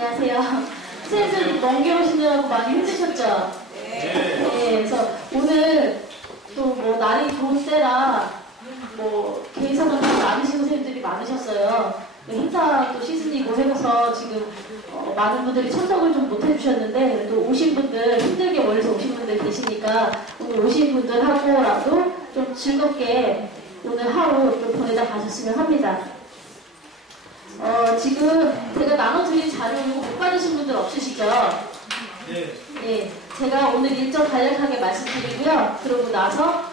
안녕하세요. 새해를 넘겨오시느라고 많이 힘드셨죠? 네. 그래서 오늘 또 뭐 날이 좋은 때라 뭐 개인사정이 많으신 선생님들이 많으셨어요. 행사도 시즌이고 해서 지금 많은 분들이 참석을 좀 못 해주셨는데 그래도 오신 분들 힘들게 멀리서 오신 분들 계시니까 오늘 오신 분들하고라도 좀 즐겁게 오늘 하루 좀 보내다 가셨으면 합니다. 지금 제가 나눠드린 자료 이거 못 받으신 분들 없으시죠? 네. 네. 제가 오늘 일정 간략하게 말씀드리고요. 그러고 나서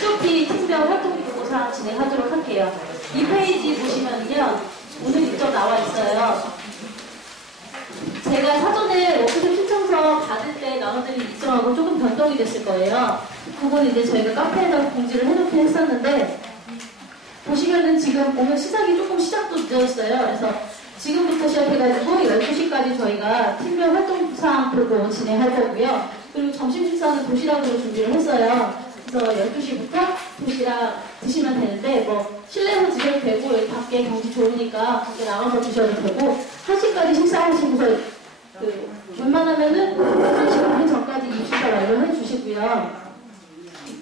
쇼피 팀별 활동 보고사 진행하도록 할게요. 이 페이지 보시면요. 오늘 일정 나와 있어요. 제가 사전에 워크숍 신청서 받을 때 나눠드린 일정하고 조금 변동이 됐을 거예요. 그건 이제 저희가 카페에다가 공지를 해놓긴 했었는데 보시면은 지금 오늘 시작도 늦었어요. 그래서 지금부터 시작해가지고 12시까지 저희가 팀별 활동사항 보고 진행할 거고요. 그리고 점심 식사는 도시락으로 준비를 했어요. 그래서 12시부터 도시락 드시면 되는데 뭐 실내에서 드셔도 되고 여기 밖에 경치 좋으니까 밖에 나가서 드셔도 되고 1시까지 식사하시면서 웬만하면은 2시 반 전까지 입시가 완료해 주시고요.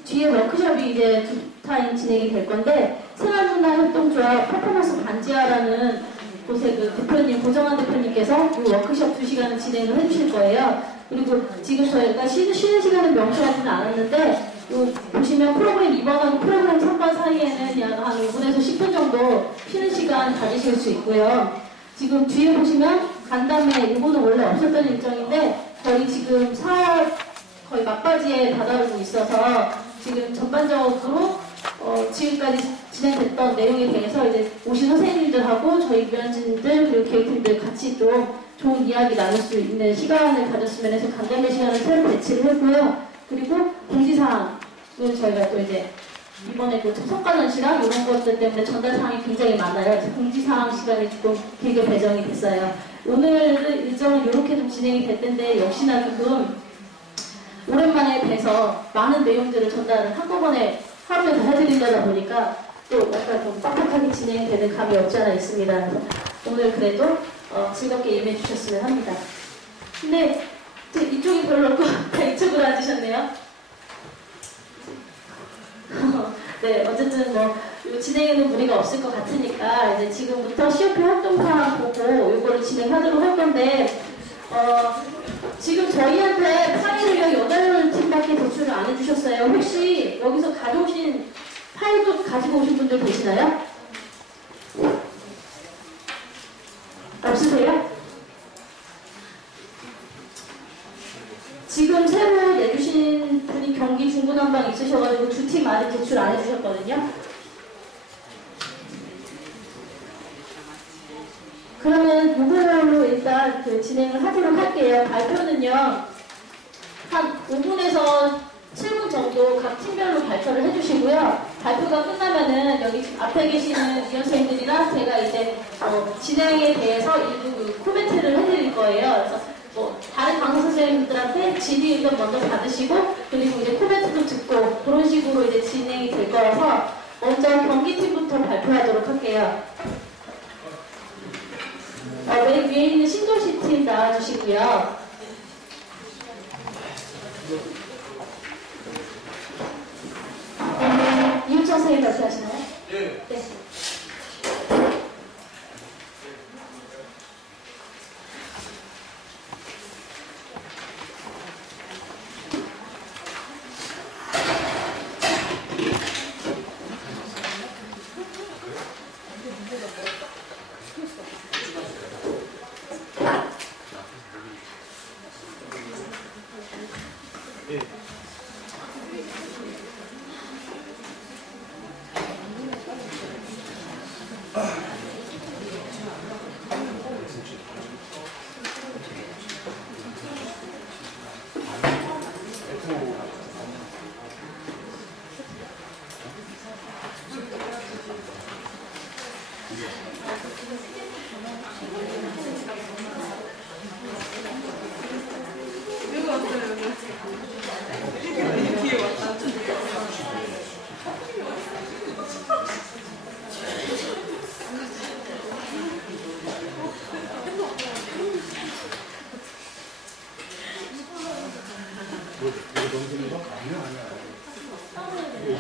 뒤에 워크숍이 이제 2타임 진행이 될 건데 생활문화협동조합 퍼포먼스 반지하라는 곳의 그 대표님, 고정환 대표님께서 이 워크숍 2시간을 진행을 해주실 거예요. 그리고 지금 저희가 쉬는 시간은 명시하지는 않았는데 보시면 프로그램 2번하고 프로그램 3번 사이에는 약 한 5분에서 10분 정도 쉬는 시간 가지실 수 있고요. 지금 뒤에 보시면 간담회, 이거는 원래 없었던 일정인데 저희 지금 사업 거의 막바지에 다다르고 있어서 지금 전반적으로 지금까지 진행됐던 내용에 대해서 이제 오신 선생님들하고 저희 위원진들 그리고 계획팀들 같이 좀 좋은 이야기 나눌 수 있는 시간을 가졌으면 해서 간담회 시간을 새로 배치를 했고요. 그리고 공지사항을 저희가 또 이제 이번에 또 성과전시랑 이런 것들 때문에 전달사항이 굉장히 많아요. 그래서 공지사항 시간이 조금 길게 배정이 됐어요. 오늘 일정은 이렇게 좀 진행이 될 텐데 역시나 조금 오랜만에 뵈서 많은 내용들을 전달을 한꺼번에 하루에 다 해드리려다 보니까 또 약간 좀 빡빡하게 진행되는 감이 없지 않아 있습니다. 그래서 오늘 그래도 즐겁게 임해 주셨으면 합니다. 근데 이쪽이 별로 없고 다 이쪽으로 앉으셨네요. 네, 어쨌든 뭐 진행에는 무리가 없을 것 같으니까 이제 지금부터 COP 활동사항 보고 이거를 진행하도록 할 건데 지금 저희한테 파일을 8팀밖에 제출을 안 해주셨어요. 혹시 여기서 가져오신 파일도 가지고 오신 분들 계시나요? 없으세요? 지금 새로 내주신 분이 경기 중구난방 있으셔가지고 2팀 아직 제출 안 해주셨거든요. 그러면 이걸로 일단 진행을 하도록 할게요. 발표는요, 한 5분에서 7분 정도 각 팀별로 발표를 해주시고요. 발표가 끝나면은 여기 앞에 계시는 위원생들이랑 제가 이제 진행에 대해서 일부 코멘트를 해드릴 거예요. 그래서 뭐 다른 강사 선생님들한테 질의 의견 먼저 받으시고 그리고 이제 코멘트도 듣고 그런 식으로 이제 진행이 될 거라서 먼저 경기팀부터 발표하도록 할게요. 맨 위에 있는 신도시 팀 나와주시고요. 이웃 선생님 발표하시나요? 네. 네.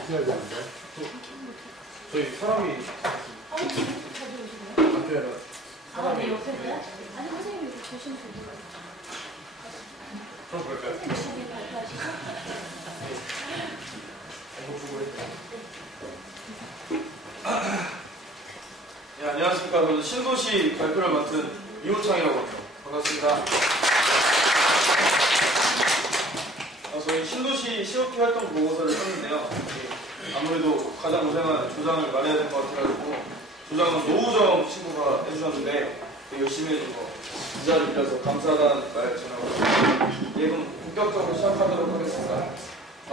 어떻게 해야 되는데? 저희 사람이 앞에 사람이 네, 옆에서요? 아니, 선생님이 이렇게 조심 좀. 그럼 그럴까요? 열심히 발표하시죠? 네, 안녕하십니까. 저는 신도시 발표를 맡은 이호창이라고 합니다. 반갑습니다. 저희 신도시 COP 활동 보고서를 썼는데요. 아무래도 가장 고생한 조장을 말해야 될 것 같아가지고 조장은 노우정 친구가 해주셨는데 열심히 해주고 기자를 빌려서 감사하다는 말 전하고 예, 그럼 본격적으로 시작하도록 하겠습니다.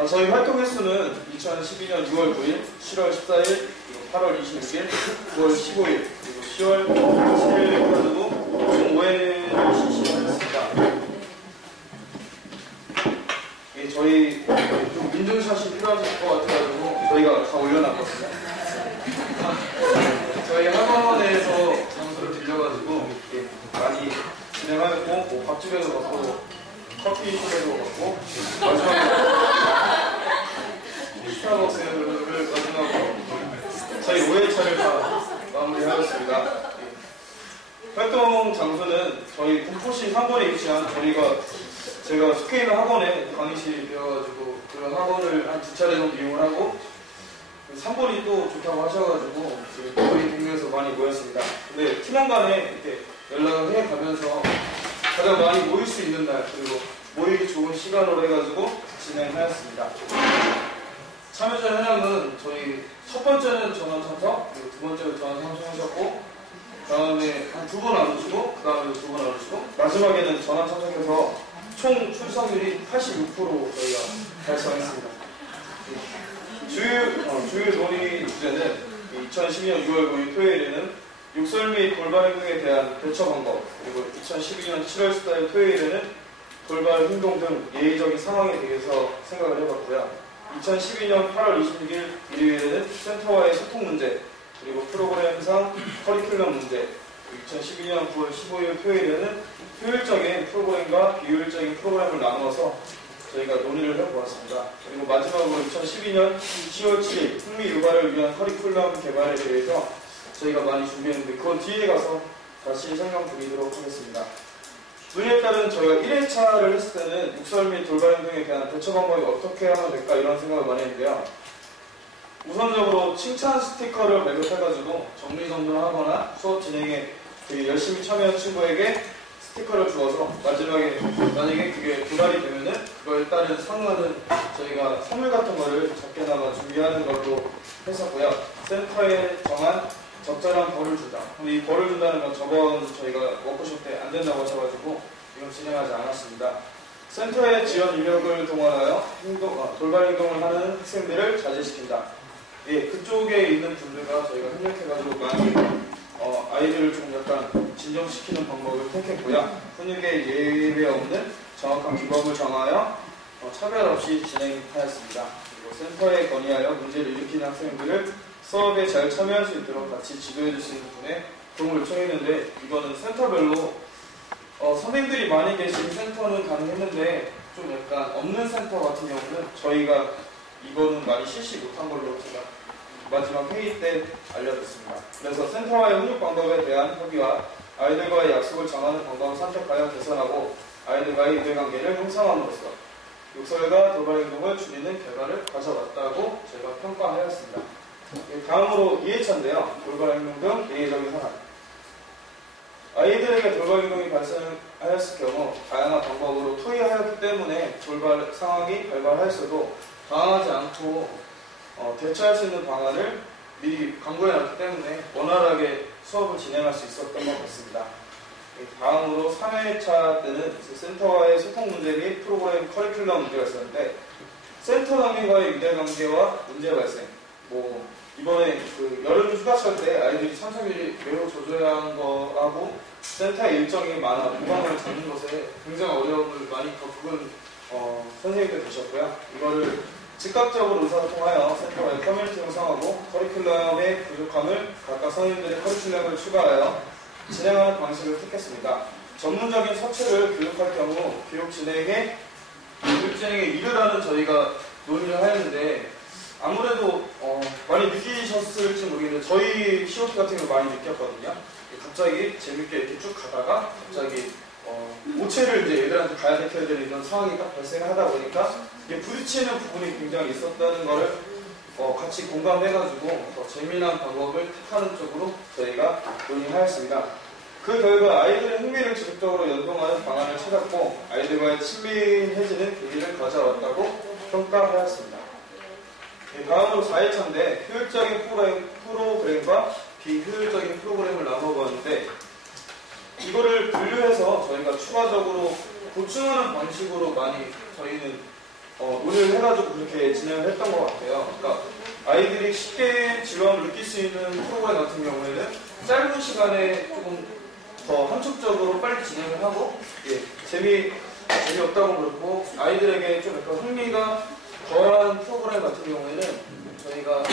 저희 활동 횟수는 2012년 6월 9일, 7월 14일, 그리고 8월 26일, 9월 15일, 그리고 10월 7일까지도 총 5회를 실시했습니다. 예, 저희 좀 인증샷이 필요하실 것 같아가지고 저희가 다 올려놨거든요. 저희 학원에서 장소를 빌려가지고 많이 진행하였고 뭐 밥집에서 먹고 커피숍에서 먹고 마지막에 스타벅스를 마지막으로 저희 5회차를 다 마무리하였습니다. 활동 장소는 저희 군포시 3번에 위치한 제가 속해 있는 학원에 강의실이어가지고 그런 학원을 한 2차례 정도 이용을 하고 3번이 또 좋다고 하셔가지고 거의 동네에서 많이 모였습니다. 근데 팀원 간에 이렇게 연락을 해가면서 가장 많이 모일 수 있는 날 그리고 모이기 좋은 시간으로 해가지고 진행하였습니다. 참여자 현황은 저희 첫 번째는 전원 참석, 그리고 두 번째는 전원 참석하셨고 다음에 한 2번 안 오시고 그 다음에 2번 안 오시고 마지막에는 전원 참석해서 총 출석률이 86% 저희가 달성했습니다. 주요 논의 주제는 2012년 6월 9일 토요일에는 욕설 및 돌발 행동에 대한 대처 방법, 그리고 2012년 7월 14일 토요일에는 돌발 행동 등 예의적인 상황에 대해서 생각을 해봤고요. 2012년 8월 26일 일요일에는 센터와의 소통 문제, 그리고 프로그램상 커리큘럼 문제, 2012년 9월 15일 토요일에는 효율적인 프로그램과 비효율적인 프로그램을 나누어서 저희가 논의를 해보았습니다. 그리고 마지막으로 2012년 10월 7일 흥미 유발을 위한 커리큘럼 개발에 대해서 저희가 많이 준비했는데 그건 뒤에 가서 다시 설명드리도록 하겠습니다. 논의에 따른 저희가 1회차를 했을 때는 욕설 및 돌발 행동에 대한 대처 방법이 어떻게 하면 될까 이런 생각을 많이 했는데요. 우선적으로 칭찬 스티커를 발급해가지고 정리정돈하거나 수업 진행에 되게 열심히 참여한 친구에게 스티커를 주어서 마지막에 만약에 그게 도달이 되면은 그거에 따른 상관은 저희가 선물 같은 거를 작게나마 준비하는 걸로 했었고요. 센터에 정한 적절한 벌을 준다. 근데 이 벌을 준다는 건 저번 저희가 워크숍 때 안 된다고 하셔가지고 이건 진행하지 않았습니다. 센터의 지원 인력을 동원하여 돌발 행동을 하는 학생들을 자제시킨다. 예, 그쪽에 있는 분들과 저희가 협력해가지고 많이 아이들을 좀 약간 진정시키는 방법을 택했고요. 훈육에 예외 없는 정확한 규범을 정하여 차별 없이 진행하였습니다. 그리고 센터에 건의하여 문제를 일으키는 학생들을 수업에 잘 참여할 수 있도록 같이 지도해 줄 수 있는 분의 도움을 요청했는데 이거는 센터별로 선생님들이 많이 계신 센터는 가능했는데 좀 약간 없는 센터 같은 경우는 저희가 이거는 많이 실시 못한 걸로 제가 마지막 회의 때 알려졌습니다. 그래서 센터와의 훈육 방법에 대한 협의와 아이들과의 약속을 정하는 방법을 선택하여 개선하고 아이들과의 유대관계를 형성함으로써 욕설과 돌발 행동을 줄이는 결과를 가져왔다고 저희가 평가하였습니다. 다음으로 2회차인데요. 돌발 행동 등 예의적인 상황. 아이들에게 돌발 행동이 발생하였을 경우 다양한 방법으로 토의하였기 때문에 돌발 상황이 발발하였어도 당하지 않고 대처할 수 있는 방안을 미리 강구해놨기 때문에 원활하게 수업을 진행할 수 있었던 것 같습니다. 다음으로 3회차 때는 센터와의 소통 문제 및 프로그램 커리큘럼 문제가 있었는데 센터 단위와의 유대관계와 문제 발생 이번에 여름 휴가철 때 아이들이 참석률이 매우 저조한 거하고 센터의 일정이 많아 보강을 잡는 것에 굉장히 어려움을 많이 겪은 선생님들 계셨고요. 이거를 즉각적으로 의사소통하여 센터와의 커뮤니티 형성하고 커리큘럼의 부족함을 각각 선생님들의 커리큘럼을 추가하여 진행하는 방식을 택했습니다. 전문적인 서체를 교육할 경우 교육 진행에 이르라는 저희가 논의를 하였는데 아무래도 많이 느끼셨을지 모르겠는데 저희 COT 같은 경우 많이 느꼈거든요. 갑자기 재밌게 이렇게 쭉 가다가 갑자기 모체를 이제 애들한테 가야 될 이런 상황이 딱 발생하다 보니까 이게 부딪히는 부분이 굉장히 있었다는 거를 같이 공감해가지고 더 재미난 방법을 택하는 쪽으로 저희가 논의하였습니다. 그 결과 아이들의 흥미를 지속적으로 연동하는 방안을 찾았고 아이들과의 친밀해지는 계기를 가져왔다고 평가하였습니다. 다음으로 4회차인데 효율적인 프로그램과 비효율적인 프로그램을 나눠보았는데 이거를 분류해서 저희가 추가적으로 보충하는 방식으로 많이 저희는 논의를 해가지고 그렇게 진행을 했던 것 같아요. 그러니까 아이들이 쉽게 지루함을 느낄 수 있는 프로그램 같은 경우에는 짧은 시간에 조금 더 함축적으로 빨리 진행을 하고 재미없다고 그렇고 아이들에게 좀 약간 흥미가 덜한 프로그램 같은 경우에는 저희가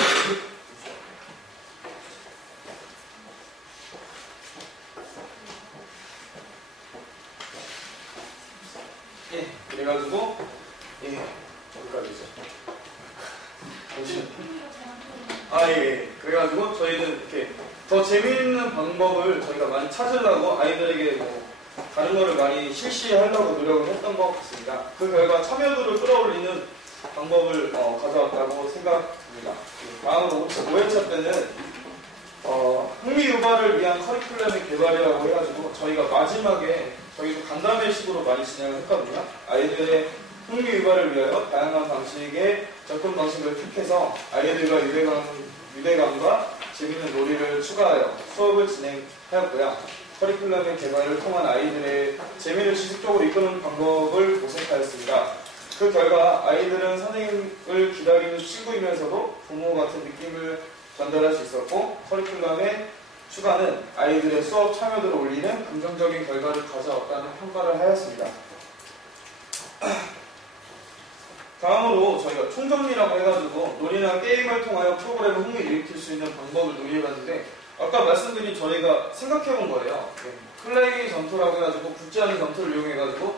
그래가지고 어디까지죠? 그래가지고 저희는 이렇게 더 재미있는 방법을 저희가 많이 찾으려고 아이들에게 다른 거를 많이 실시하려고 노력을 했던 것 같습니다. 그 결과 참여도를 끌어올리는 방법을 가져왔다고 생각합니다. 다음으로 5회차 때는 흥미 유발을 위한 커리큘럼의 개발이라고 해가지고 저희가 마지막에 저희도 간담회식으로 많이 진행을 했거든요. 아이들의 흥미 유발을 위하여 다양한 방식의 접근 방식을 택해서 아이들과 유대감과 재미있는 놀이를 추가하여 수업을 진행하였고요. 커리큘럼의 개발을 통한 아이들의 재미를 지속적으로 이끄는 방법을 모색하였습니다. 그 결과 아이들은 선생님을 기다리는 친구이면서도 부모 같은 느낌을 전달할 수 있었고 커리큘럼의 추가는 아이들의 수업 참여도를 올리는 긍정적인 결과를 가져왔다는 평가를 하였습니다. 다음으로 저희가 총정리라고 해가지고 놀이나 게임을 통하여 프로그램을 흥미를 일으킬 수 있는 방법을 논의해봤는데 아까 말씀드린 저희가 생각해본 거예요. 플레이 점토라고 해가지고 붙지 않은 점토를 이용해가지고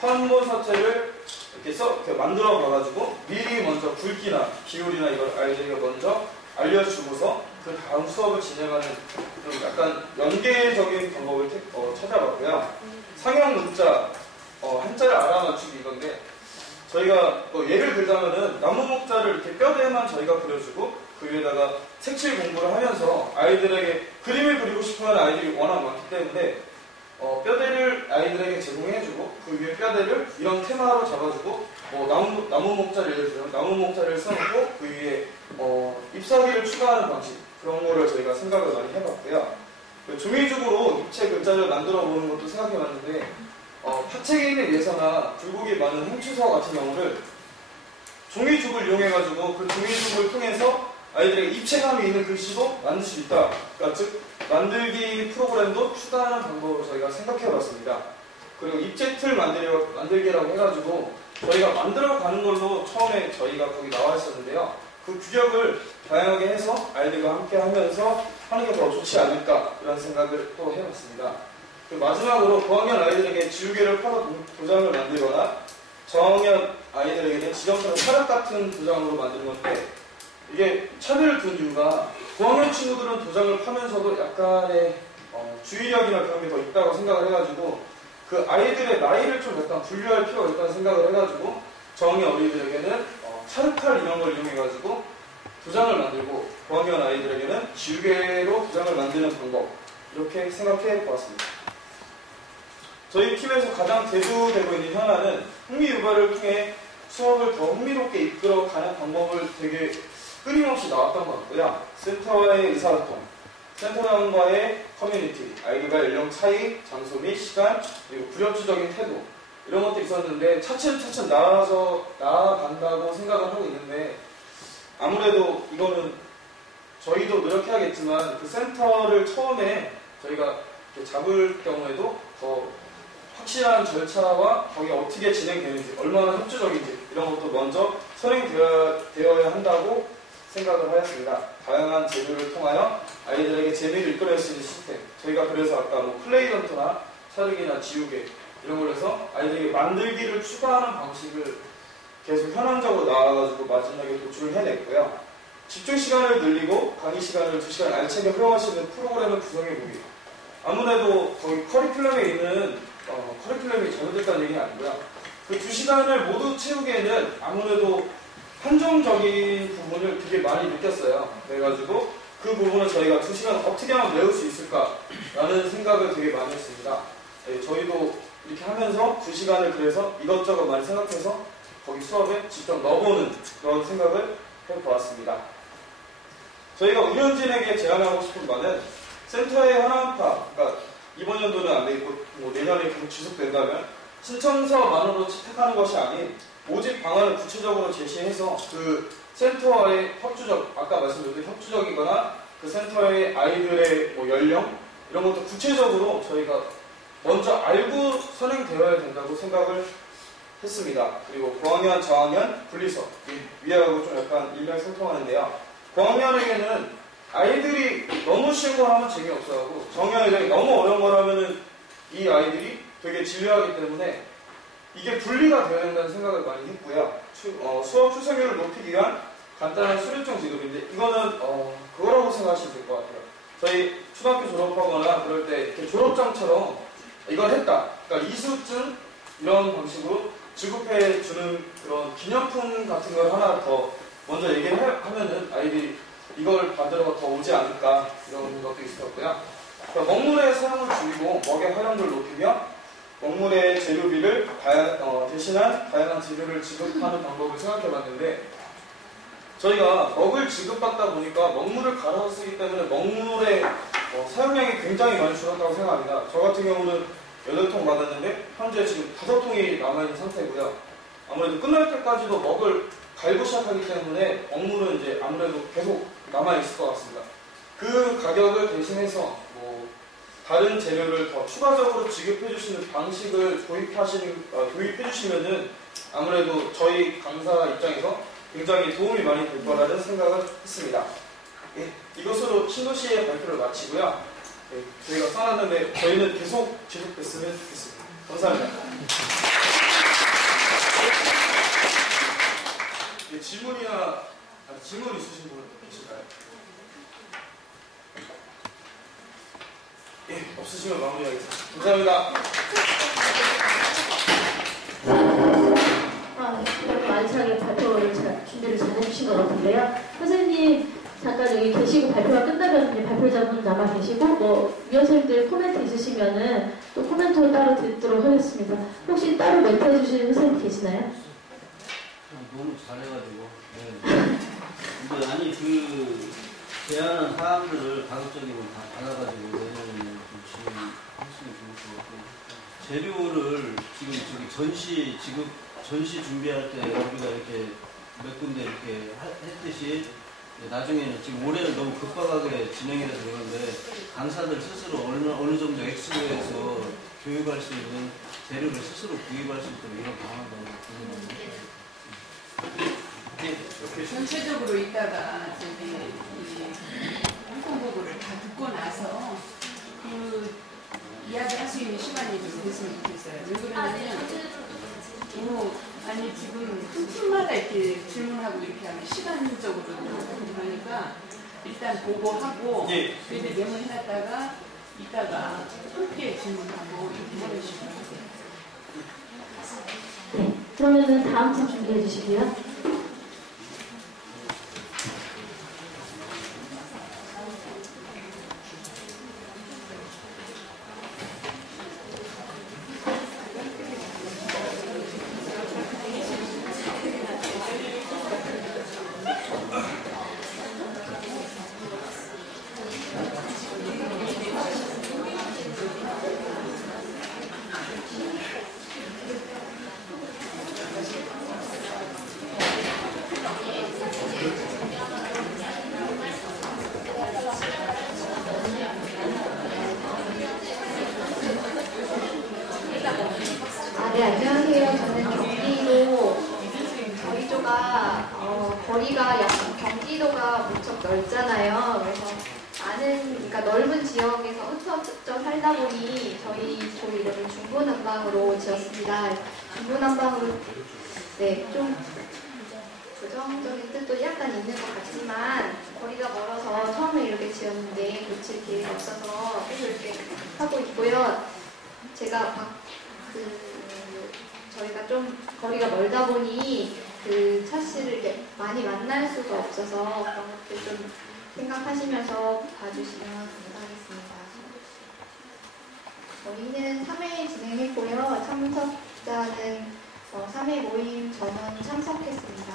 판본 사태를 이렇게 만들어 봐가지고 미리 먼저 굵기나 비율이나 이걸 아이들에게 먼저 알려주고서 그 다음 수업을 진행하는 좀 약간 연계적인 방법을 찾아봤고요. 상형 문자, 한자를 알아맞추기 이건데 저희가 예를 들자면은 나무 목자를 이렇게 뼈대만 저희가 그려주고 그 위에다가 색칠 공부를 하면서 아이들에게 그림을 그리고 싶어하는 아이들이 워낙 많기 때문에 뼈대를 아이들에게 제공해주고 그 위에 뼈대를 이런 테마로 잡아주고 나무 목자를 예를 들면 나무 목자를 써놓고 그 위에 잎사귀를 추가하는 방식 그런 거를 저희가 생각을 많이 해봤고요. 조미죽으로 입체 글자를 만들어 보는 것도 생각해봤는데 파책에 있는 예서나 굴곡이 많은 행추서 같은 경우를 종이죽을 이용해가지고 그 종이죽을 통해서 아이들에게 입체감이 있는 글씨도 만들 수 있다. 그러니까 즉 만들기 프로그램도 추가하는 방법을 저희가 생각해봤습니다. 그리고 입체틀 만들기라고 해가지고 저희가 만들어가는 걸로 처음에 저희가 거기 나와 있었는데요. 그 규격을 다양하게 해서 아이들과 함께 하면서 하는 게 더 좋지 않을까 이런 생각을 또 해봤습니다. 마지막으로 고학년 아이들에게 지우개를 팔아 도장을 만들거나 저학년 아이들에게는 지점처럼 사력 같은 도장으로 만드는 건데 이게 차별을 둔 이유가 고학년 친구들은 도장을 파면서도 약간의 주의력이나 그런 게 더 있다고 생각을 해가지고 그 아이들의 나이를 좀 약간 분류할 필요가 있다는 생각을 해가지고 저학년 어린이들에게는 찰칼 이런 걸 이용해가지고 도장을 만들고 고학년 아이들에게는 지우개로 도장을 만드는 방법 이렇게 생각해 보았습니다. 저희 팀에서 가장 대두되고 있는 현안은 흥미 유발을 통해 수업을 더 흥미롭게 이끌어가는 방법을 되게 끊임없이 나왔던 것 같고요. 센터와의 의사소통, 센터장과의 커뮤니티, 아이들과 연령 차이, 장소 및 시간, 그리고 불협조적인 태도 이런 것도 있었는데 차츰차츰 나아간다고 생각을 하고 있는데 아무래도 이거는 저희도 노력해야겠지만 그 센터를 처음에 저희가 잡을 경우에도 더 확실한 절차와 거기 어떻게 진행되는지 얼마나 협조적인지 이런 것도 먼저 선행되어야 한다고 생각을 하였습니다. 다양한 재료를 통하여 아이들에게 재미를 이끌어낼 수 있는 시스템 저희가 그래서 아까 플레이 전투나 사르기나 지우개 이런 걸 해서 아이들에게 만들기를 추가하는 방식을 계속 현황적으로 나와가지고 마지막에 도출을 해냈고요. 집중 시간을 늘리고 강의 시간을 2시간 알차게 활용하시는 프로그램을 구성해보기. 아무래도 거기 커리큘럼에 있는 커리큘럼이 잘못됐다는 얘기는 아니고요. 그 2시간을 모두 채우기에는 아무래도 한정적인 부분을 되게 많이 느꼈어요. 그래가지고 그 부분을 저희가 2시간 어떻게 하면 메울 수 있을까라는 생각을 되게 많이 했습니다. 네, 저희도 이렇게 하면서 2시간을 그래서 이것저것 많이 생각해서 거기 수업에 직접 넣어보는 그런 생각을 해보았습니다. 저희가 운영진에게 제안하고 싶은 바는 센터의 현황파, 그러니까 이번 연도는 안 되겠고 뭐 내년에 계속 지속된다면 신청서만으로 채택하는 것이 아닌 모집 방안을 구체적으로 제시해서 그 센터와의 협조적, 아까 말씀드린 협조적이거나 그 센터의 아이들의 뭐 연령 이런 것도 구체적으로 저희가 먼저 알고 선행되어야 된다고 생각을 했습니다. 그리고 고학년, 저학년, 분리서 위하고 좀 약간 일맥상통하는데요. 고학년에게는 아이들이 너무 쉬운 걸 하면 재미없어하고 정년에게 너무 어려운 걸 하면은 이 아이들이 되게 진료하기 때문에 이게 분리가 되어야 된다는 생각을 많이 했고요. 수업 출석률을 높이기 위한 간단한 수료증 지급인데 이거는 그거라고 생각하시면 될 것 같아요. 저희 초등학교 졸업하거나 그럴 때 이렇게 졸업장처럼 이걸 했다. 그러니까 이수증 이런 방식으로 지급해 주는 그런 기념품 같은 걸 하나 더 먼저 얘기를 하면은 아이들이 이걸 받으러 더 오지 않을까 이런 것도 있었고요. 먹물의 사용을 줄이고 먹의 활용도를 높이며 먹물의 재료비를 대신한 다양한 재료를 지급하는 방법을 생각해봤는데 저희가 먹을 지급받다 보니까 먹물을 갈아서 쓰기 때문에 먹물의 사용량이 굉장히 많이 줄었다고 생각합니다. 저 같은 경우는 8통 받았는데 현재 지금 5통이 남아있는 상태고요. 아무래도 끝날 때까지도 먹을 갈고 시작하기 때문에 먹물은 이제 아무래도 계속 남아있을 것 같습니다. 그 가격을 대신해서 뭐 다른 재료를 더 추가적으로 지급해주시는 방식을 도입해주시면은 아무래도 저희 강사 입장에서 굉장히 도움이 많이 될 거라는 생각을 했습니다. 예, 이것으로 신도시의 발표를 마치고요. 예, 저희가 써놨는데 저희는 계속 지속됐으면 좋겠습니다. 감사합니다. 예, 질문 있으신 분 계실까요? 예, 없으시면 마무리하겠습니다. 감사합니다. 이렇게 알차게 발표를 준비를 잘 해주신 것 같은데요. 선생님 잠깐 여기 계시고 발표가 끝나면 발표자분 남아 계시고 뭐 위원생들 코멘트 있으시면은 또 코멘트로 따로 듣도록 하겠습니다. 혹시 따로 멘트 해주시는 선생님 계시나요? 너무 잘해가지고. 네. 근데 아니 그 제안한 사항들을 가급적이면 다 받아가지고 내년에 좀 진행했으면 좋을 것 같고 재료를 지금 저기 전시 준비할 때 우리가 이렇게 몇 군데 이렇게 했듯이 나중에는 지금 올해는 너무 급박하게 진행이 돼서 그런데 강사들 스스로 어느 정도 액수에서 교육할 수 있는 재료를 스스로 구입할 수 있도록 이런 방안을 고민합니다. 네, 전체적으로 이따가 저기 홍보보고를 다 듣고 나서 그 이야기할 수 있는 시간이 좀 됐으면 좋겠어요. 왜 그러냐면 아니 지금 팀마다 이렇게 질문하고 이렇게 하면 시간적으로 그러니까 일단 보고하고 예. 그때 메모해놨다가 이따가 함께 질문하고 이렇게 하는 식으로 하세요. 네, 그러면은 다음 주 준비해 주시고요. 네, 안녕하세요. 저는 경기도 저희 조가 거리가 약간 경기도가 무척 넓잖아요. 그래서 그러니까 넓은 지역에서 흩어져 살다 보니 저희 조 이름을 중구난방으로 지었습니다. 중구난방으로 네, 좀 부정적인 뜻도 약간 있는 것 같지만 거리가 멀어서 처음에 이렇게 지었는데 고칠 기회가 없어서 계속 이렇게 하고 있고요. 제가 저희가 좀 거리가 멀다 보니 그 차씨를 이렇게 많이 만날 수가 없어서 그런 것들 좀 생각하시면서 봐주시면 감사하겠습니다. 저희는 3회 진행했고요. 참석자는 3회 모임 전원 참석했습니다.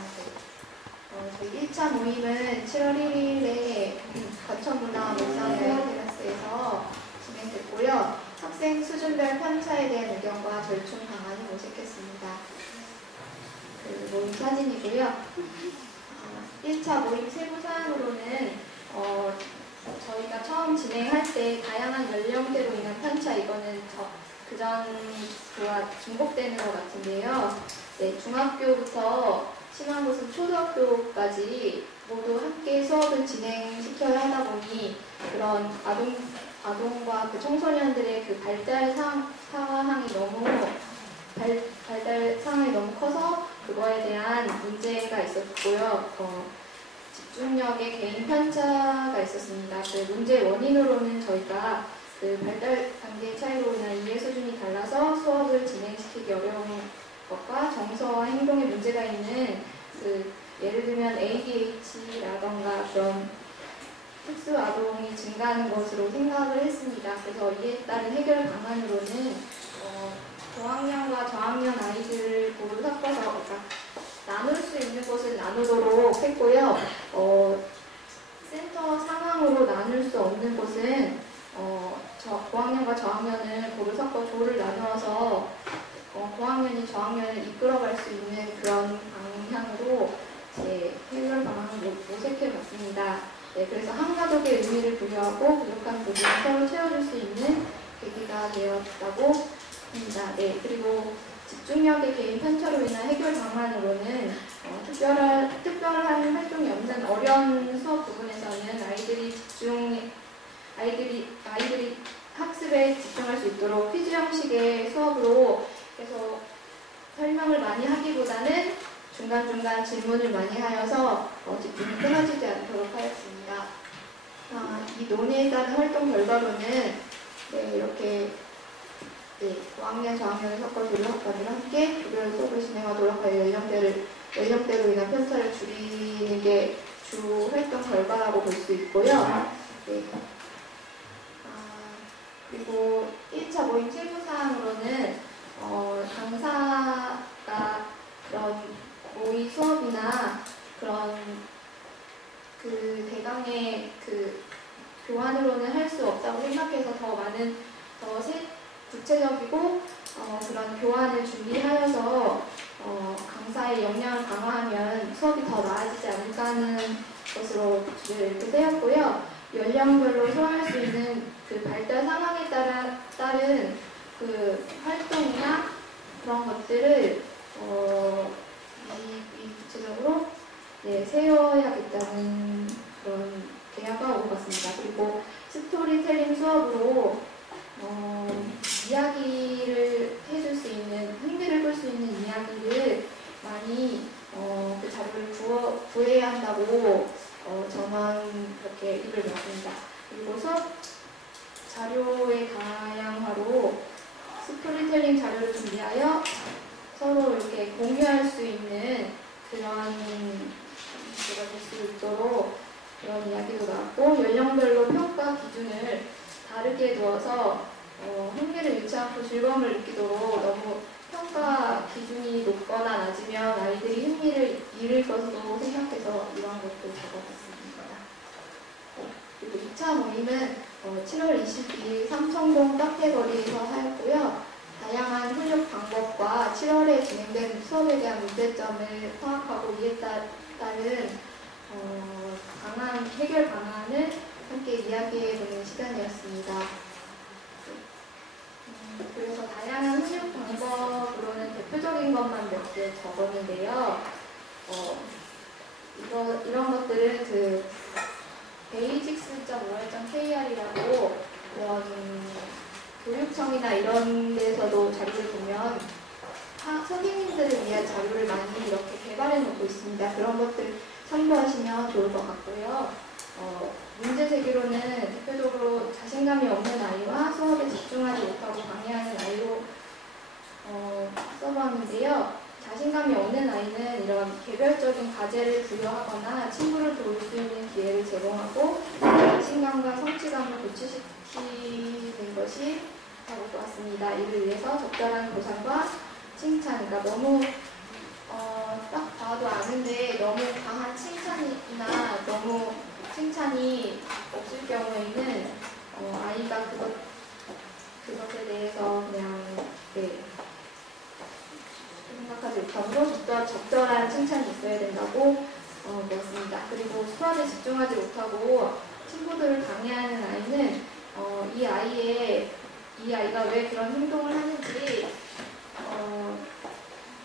저희 1차 모임은 7월 1일에 거천문화 목상회의테라스에서 진행됐고요. 학생 수준별 편차에 대한 의견과 절충 방안이 모색했습니다. 그 모임 사진이고요. 1차 모임 세부 사항으로는 저희가 처음 진행할 때 다양한 연령대로 인한 편차, 이거는 그전 그와 중복되는 것 같은데요. 네, 중학교부터 심한 곳은 초등학교까지 모두 함께 수업을 진행시켜야 하다 보니 그런 아동과 그 청소년들의 그 발달 사항이 너무 커서 그거에 대한 문제가 있었고요. 집중력의 개인 편차가 있었습니다. 그 문제 원인으로는 저희가 그 발달 단계 차이로 인한 이해 수준이 달라서 수업을 진행시키기 어려운 것과 정서와 행동에 문제가 있는 그 예를 들면 ADHD라던가 그런 특수 아동이 증가하는 것으로 생각을 했습니다. 그래서 이에 따른 해결 방안으로는 고학년과 저학년 아이들을 고루 섞어서 그러니까 나눌 수 있는 곳은 나누도록 했고요. 센터 상황으로 나눌 수 없는 곳은 고학년과 저학년을 고루 섞어 조를 나누어서 고학년이 저학년을 이끌어갈 수 있는 그런 방향으로 제 해결 방안을 모색해봤습니다. 네, 그래서 한 가족의 의미를 부여하고 부족한 부분을 서로 채워줄 수 있는 계기가 되었다고 합니다. 네, 그리고 집중력의 개인 편차로 인한 해결 방안으로는 특별한 활동이 없는 어려운 수업 부분에서는 아이들이 학습에 집중할 수 있도록 퀴즈 형식의 수업으로 해서 설명을 많이 하기보다는 중간중간 질문을 많이 하여서 집중이 끊어지지 않도록 하였습니다. 이 논의에 따른 활동 결과로는 이렇게 고학년, 저학년을 섞어 조교학과를 함께 조별 수업을 진행하도록 하여 연령대로 인한 편차를 줄이는 게 주 활동 결과라고 볼 수 있고요. 네. 그리고 1차 모임 실무사항으로는 강사가 그런 모의 수업이나 그런 그 대강의 그 교환으로는 할 수 없다고 생각해서 더 많은 구체적이고 그런 교환을 준비하여서 강사의 역량을 강화하면 수업이 더 나아지지 않을까 하는 것으로 주제를 이렇게 세웠고요. 연령별로 소화할 수 있는 그 발달 상황에 따른 그 활동이나 그런 것들을 구체적으로 세워야겠다는 그런 계약가 온 것 같습니다. 그리고 스토리텔링 수업으로 이야기를 해줄 수 있는, 흥미를 끌 수 있는 이야기를 많이 그 자료를 구해야 한다고 전원 그렇게 일을 맡습니다. 그리고 수업 자료의 다양화로 스토리텔링 자료를 준비하여 서로 이렇게 공유할 수 있는 그런 기회가 될 수 있도록 그런 이야기도 나왔고, 연령별로 평가 기준을 다르게 두어서 흥미를 잃지 않고 즐거움을 느끼도록 너무 평가 기준이 높거나 낮으면 아이들이 흥미를 잃을 것으로 생각해서 이런 것도 적어봤습니다. 그리고 2차 모임은 7월 22일 삼청동 카페거리에서 하였고요. 다양한 훈육 방법과 7월에 진행된 수업에 대한 문제점을 파악하고 이에 따른 방안, 해결 방안을 함께 이야기해보는 시간이었습니다. 그래서 다양한 훈육 방법으로는 대표적인 것만 몇 개 적었는데요. 이런 것들은 그 basics.or.kr이라고 그런 교육청이나 이런 데서도 자료를 보면 선생님들을 위한 자료를 많이 이렇게 개발해 놓고 있습니다. 그런 것들 참고하시면 좋을 것 같고요. 문제 제기로는 대표적으로 자신감이 없는 아이와 수업에 집중하지 못하고 방해하는 아이로 써봤는데요. 자신감이 없는 아이는 이런 개별적인 과제를 부여하거나 친구를 도울 수 있는 기회를 제공하고 자신감과 성취감을 고취시키는 것이 하고 왔습니다. 이를 위해서 적절한 보상과 칭찬, 그러니까 너무 딱 봐도 아는데 너무 강한 칭찬이나 너무 칭찬이 없을 경우에는 아이가 그것에 대해서 그냥 생각하지 못하고 적절한 칭찬이 있어야 된다고 배웠습니다. 그리고 수업에 집중하지 못하고 친구들을 방해하는 아이는 이 아이가 왜 그런 행동을 하는지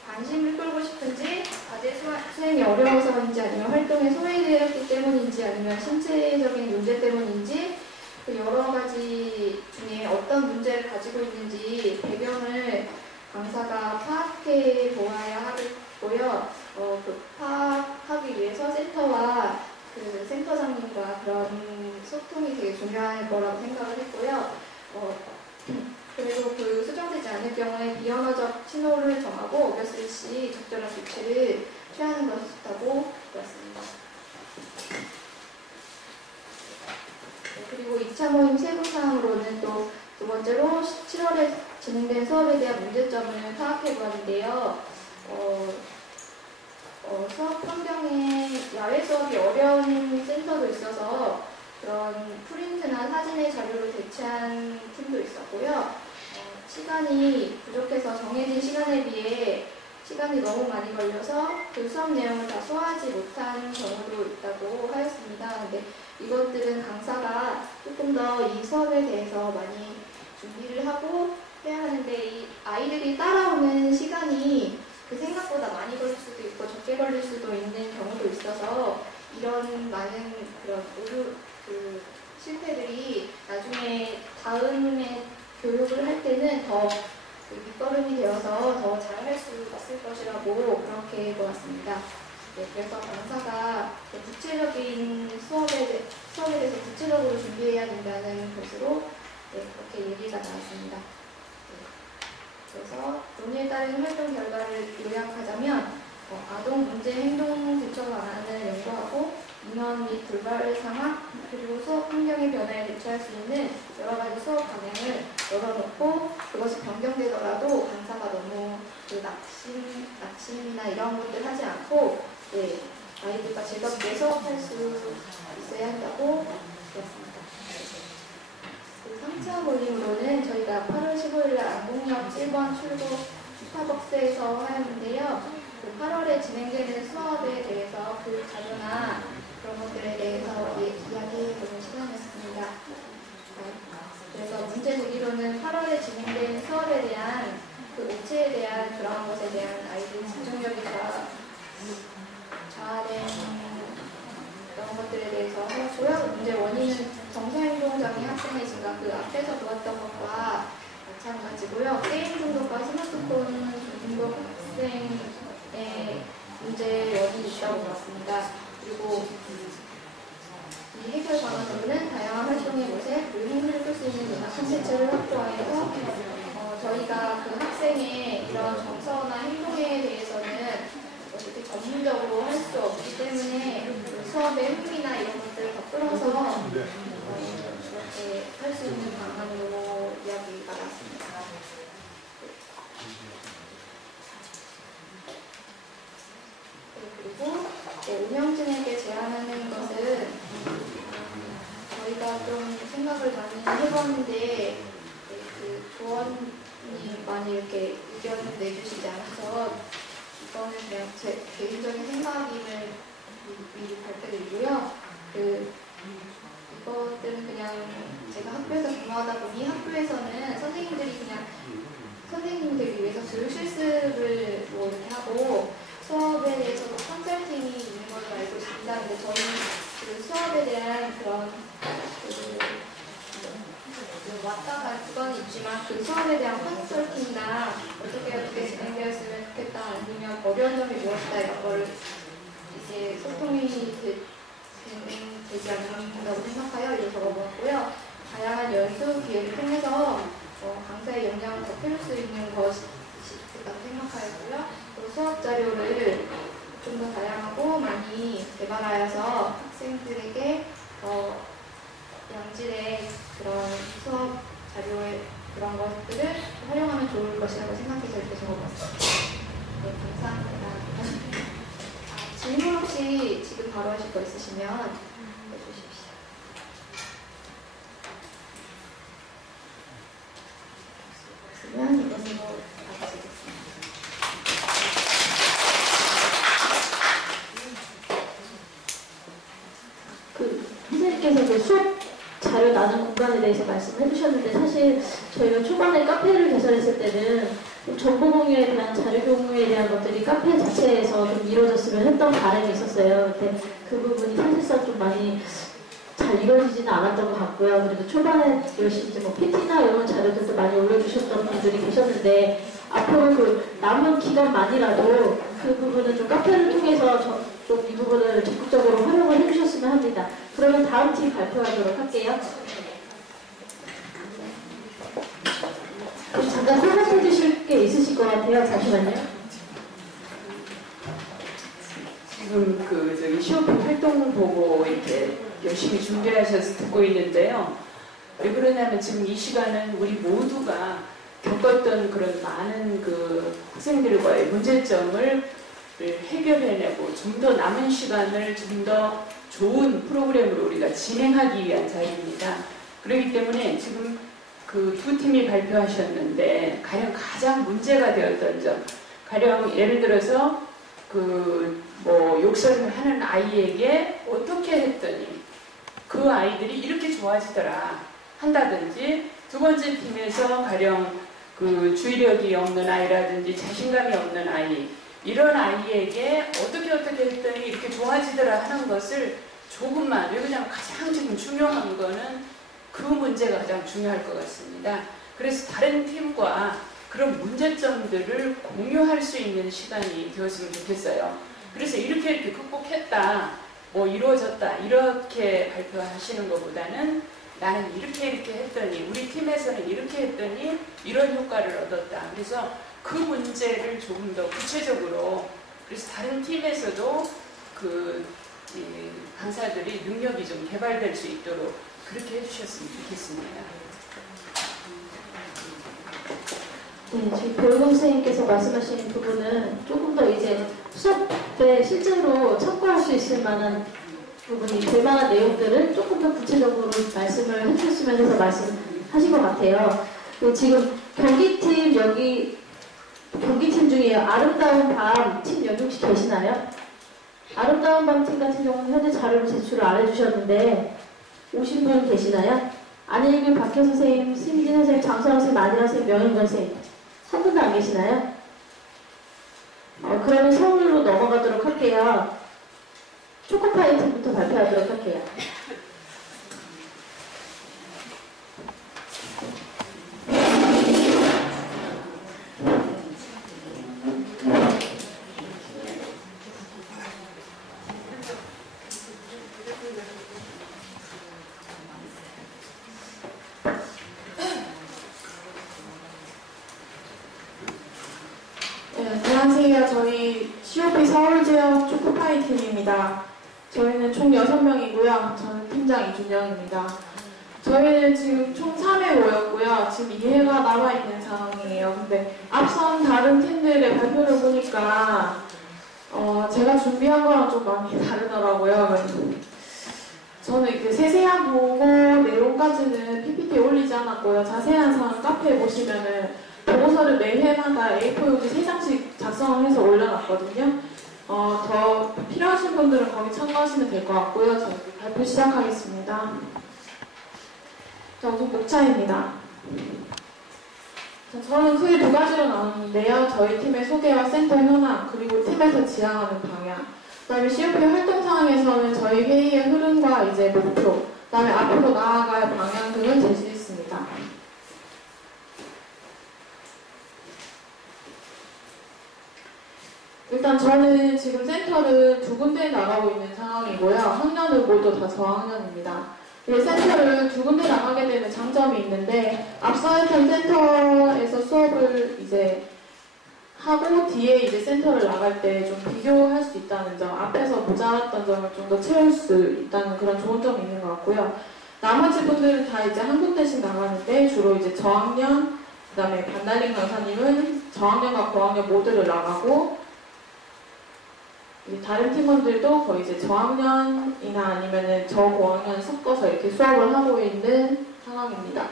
관심을 끌고 싶은지 과제 수행이 어려워서인지 아니면 활동에 소외되었기 때문인지 아니면 신체적인 문제 때문인지 그 여러 가지 중에 어떤 문제를 가지고 있는지 배경을 강사가 파악해 보아야 하겠고요. 그 파악하기 위해서 센터와 그 센터장님과 그런 소통이 되게 중요할 거라고 생각을 했고요. 그리고 그 수정되지 않을 경우에 비언어적 신호를 정하고 어겼을 시 적절한 조치를 취하는 것이 좋다고 보았습니다. 그리고 2차 모임 세부사항으로는 또 두 번째로 7월에 진행된 수업에 대한 문제점을 파악해 보았는데요. 수업 환경에 야외 수업이 어려운 센터도 있어서 그런 프린트나 사진의 자료를 대체한 팀도 있었고요. 시간이 부족해서 정해진 시간에 비해 시간이 너무 많이 걸려서 그 수업 내용을 다 소화하지 못한 경우도 있다고 하였습니다. 근데 이것들은 강사가 조금 더 이 수업에 대해서 많이 준비를 하고 해야 하는데 이 아이들이 따라오는 시간이 그 생각보다 많이 걸릴 수도 있고 적게 걸릴 수도 있는 경우도 있어서 이런 많은 그런 실패들이 나중에 다음에 교육을 할 때는 더 밑거름이 되어서 더 잘할 수 있을 것이라고 그렇게 보았습니다. 네, 그래서 강사가 구체적인 수업에 대해서 구체적으로 준비해야 된다는 것으로 그렇게 얘기가 나왔습니다. 그래서 논의에 따른 활동 결과를 요약하자면 아동 문제 행동 대처 방안을 연구하고 민원 및 돌발 상황 그리고 수업 환경의 변화에 대처할 수 있는 여러 가지 수업 방향을 열어놓고 그것이 변경되더라도 강사가 너무 낙심이나 이런 것들 하지 않고 아이들과 즐겁게 수업할 수 있어야 한다고 들었습니다. 3차 모임으로는 저희가 8월 15일 날 안국역 7번 출구 스타벅스에서 하였는데요. 8월에 진행되는 수업에 대해서 그 자료나 그런 것들에 대해서 이야기해보는 시간이었습니다. 그래서 문제 제기로는 8월에 진행된 수업에 대한 그 오체에 대한 그런 것에 대한 아이들 집중력이 저하된 그런 것들에 대해서 하였고요. 문제 원인은 정서행동장애 학생의 증가, 그 앞에서 보았던 것과 마찬가지고요. 게임 중독과 스마트폰 중독 학생의 문제 원인이 있다고 봤습니다. 그리고 이 해결 방안으로는 다양한 활동의 곳에 그 행위를 끌 수 있는 문화 콘텐츠를 확보하여서 저희가 그 학생의 이런 정서나 행동에 대해서는 어떻게 전문적으로 할 수 없기 때문에 그 수업의 흥미나 이런 것들을 더 끌어서 그렇게 할 수 있는 방안으로 이야기가 나왔습니다. 그리고 운영진에게 제안하는 것은 저희가 좀 생각을 많이 해봤는데 그 조언이 많이 이렇게 의견을 내주시지 않아서 이거는 그냥 제 개인적인 생각임을 미리 발표드리고요. 이것들은 그냥 제가 학교에서 근무하다 보니 학교에서는 선생님들이 위해서 교육 실습을 뭐 이렇게 하고 수업에 대해서도 컨설팅이 있는 걸로 알고 있습니다. 근데 저희는 그 수업에 대한 그런 왔다가 그건 있지만 그 수업에 대한 컨설팅이나 어떻게 진행되었으면 좋겠다 아니면 무엇이다 이런 거를 이제 소통이 되지 않는다고 생각하여 이를 적어보았고요. 다양한 연수 기회를 통해서 강사의 역량을 더 키울 수 있는 것이라고 생각하였고요. 또 수업 자료를 좀 더 다양하고 많이 개발하여서 학생들에게 양질의 그런 수업 자료의 그런 것들을 활용하면 좋을 것이라고 생각해서 이렇게 적어봤습니다. 네, 감사합니다. 질문 혹시 지금 바로 하실 거 있으시면 해주십시오. 없으면 이것으로 마치겠습니다. 선생님께서 그 수업 자료 나눈 공간에 대해서 말씀해 주셨는데 사실 저희가 초반에 카페를 개설했을 때는 정보 공유에 대한 자료 공유에 대한 것들이 카페 자체에서 좀 이루어졌으면 했던 바람이 있었어요. 근데 그 부분이 사실상 좀 많이 잘 이루어지지는 않았던 것 같고요. 그래도 초반에 열심히 이제 뭐 PT나 이런 자료들도 많이 올려주셨던 분들이 계셨는데 앞으로 그 남은 기간만이라도 그 부분은 좀 카페를 통해서 좀 이 부분을 적극적으로 활용을 해주셨으면 합니다. 그러면 다음 팀 발표하도록 할게요. 잠깐 생각해 주실 게 있으실 것 같아요. 잠시만요. 지금 저기 시오피 활동 보고 이렇게 열심히 준비하셔서 듣고 있는데요. 왜 그러냐면 지금 이 시간은 우리 모두가 겪었던 그런 많은 그 학생들과의 문제점을 해결해내고 좀 더 남은 시간을 좀 더 좋은 프로그램으로 우리가 진행하기 위한 자리입니다. 그렇기 때문에 지금 그 두 팀이 발표하셨는데 가장 문제가 되었던 점, 가령 예를 들어서 욕설을 하는 아이에게 어떻게 했더니 그 아이들이 이렇게 좋아지더라 한다든지, 두 번째 팀에서 가령 그 주의력이 없는 아이라든지 자신감이 없는 아이, 이런 아이에게 어떻게 했더니 이렇게 좋아지더라 하는 것을 조금만, 왜냐하면 가장 지금 중요한 거는 그 문제가 가장 중요할 것 같습니다. 그래서 다른 팀과 그런 문제점들을 공유할 수 있는 시간이 되었으면 좋겠어요. 그래서 이렇게 극복했다, 이루어졌다, 이렇게 발표하시는 것보다는 나는 이렇게 했더니, 우리 팀에서는 이렇게 했더니 이런 효과를 얻었다. 그래서 그 문제를 조금 더 구체적으로, 그래서 다른 팀에서도 강사들이 능력이 좀 개발될 수 있도록 그렇게 해주셨으면 좋겠습니다. 네, 지금 배우동 선생님께서 말씀하신 부분은 조금 더 이제 수업에 실제로 참고할 수 있을 만한 부분이 될 만한 내용들을 조금 더 구체적으로 말씀을 해주셨으면 해서 말씀하신 것 같아요. 지금 경기팀 경기팀 중에 아름다운 밤 팀 여기 혹시 계시나요? 아름다운 밤 팀 같은 경우는 현재 자료를 제출을 안 해주셨는데 오신 분 계시나요? 안일규, 박효 선생님, 심진 선생님, 장수랑 선생님, 안일환 선생님, 명현권 선생님 한 분도 안 계시나요? 그러면 서울로 넘어가도록 할게요. 초코파이 팀부터 발표하도록 할게요. 안녕하세요. 저희 COP 서울지역 초코파이 팀입니다. 저희는 총 6명이고요. 저는 팀장 이준영입니다. 저희는 지금 총 3회 모였고요. 지금 2회가 남아있는 상황이에요. 근데 앞선 다른 팀들의 발표를 보니까 제가 준비한 거랑 좀 많이 다르더라고요. 저는 이렇게 세세한 보고 내용까지는 PPT에 올리지 않았고요. 자세한 사항 카페에 보시면은 보고서를 매회마다 A4 용지 3장씩 작성을 해서 올려놨거든요. 더 필요하신 분들은 거기 참고하시면 될 것 같고요. 저 발표 시작하겠습니다. 우선 목차입니다. 저는 크게 두 가지로 나누는데요. 저희 팀의 소개와 센터 현황, 그리고 팀에서 지향하는 방향. 그다음에 COP 활동 상황에서는 저희 회의의 흐름과 이제 목표, 그다음에 앞으로 나아갈 방향 등을 제시했습니다. 일단 저는 지금 센터를 2군데 나가고 있는 상황이고요. 학년은 모두 다 저학년입니다. 센터를 2군데 나가게 되는 장점이 있는데, 앞서 했던 센터에서 수업을 이제 하고 뒤에 이제 센터를 나갈 때 좀 비교할 수 있다는 점, 앞에서 모자랐던 점을 좀 더 채울 수 있다는 그런 좋은 점이 있는 것 같고요. 나머지 분들은 다 이제 한 군데씩 나가는데, 주로 이제 저학년, 그 다음에 반달린 강사님은 저학년과 고학년 모두를 나가고, 다른 팀원들도 거의 이제 저학년이나 아니면은 저고학년 섞어서 이렇게 수업을 하고 있는 상황입니다.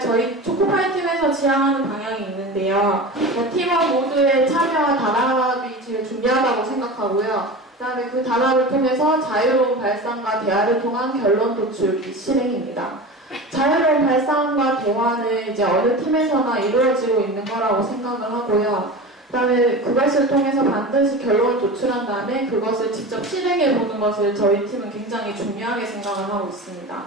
저희 초코파이 팀에서 지향하는 방향이 있는데요. 팀원 모두의 참여와 단합이 제일 중요하다고 생각하고요. 그 다음에 그 단합을 통해서 자유로운 발상과 대화를 통한 결론 도출 실행입니다. 자유로운 발상과 대화는 이제 어느 팀에서나 이루어지고 있는 거라고 생각을 하고요. 그 다음에 그것을 통해서 반드시 결론을 도출한 다음에 그것을 직접 실행해 보는 것을 저희 팀은 굉장히 중요하게 생각을 하고 있습니다.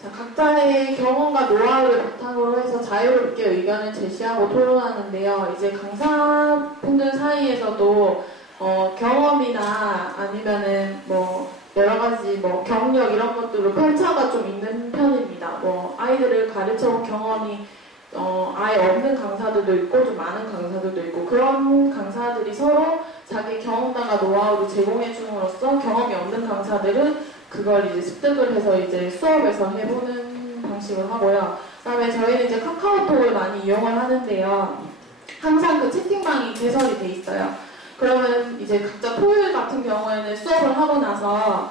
자, 각자의 경험과 노하우를 바탕으로 해서 자유롭게 의견을 제시하고 토론하는데요. 이제 강사분들 사이에서도 경험이나 아니면은 뭐 여러 가지 뭐 경력 이런 것들로 편차가 좀 있는 편입니다. 뭐 아이들을 가르쳐본 경험이 아예 없는 강사들도 있고 좀 많은 강사들도 있고, 그런 강사들이 서로 자기 경험담과 노하우를 제공해 줌으로써 경험이 없는 강사들은 그걸 이제 습득을 해서 이제 수업에서 해보는 방식을 하고요. 그다음에 저희는 이제 카카오톡을 많이 이용을 하는데요. 항상 그 채팅방이 개설이 돼 있어요. 그러면 이제 각자 토요일 같은 경우에는 수업을 하고 나서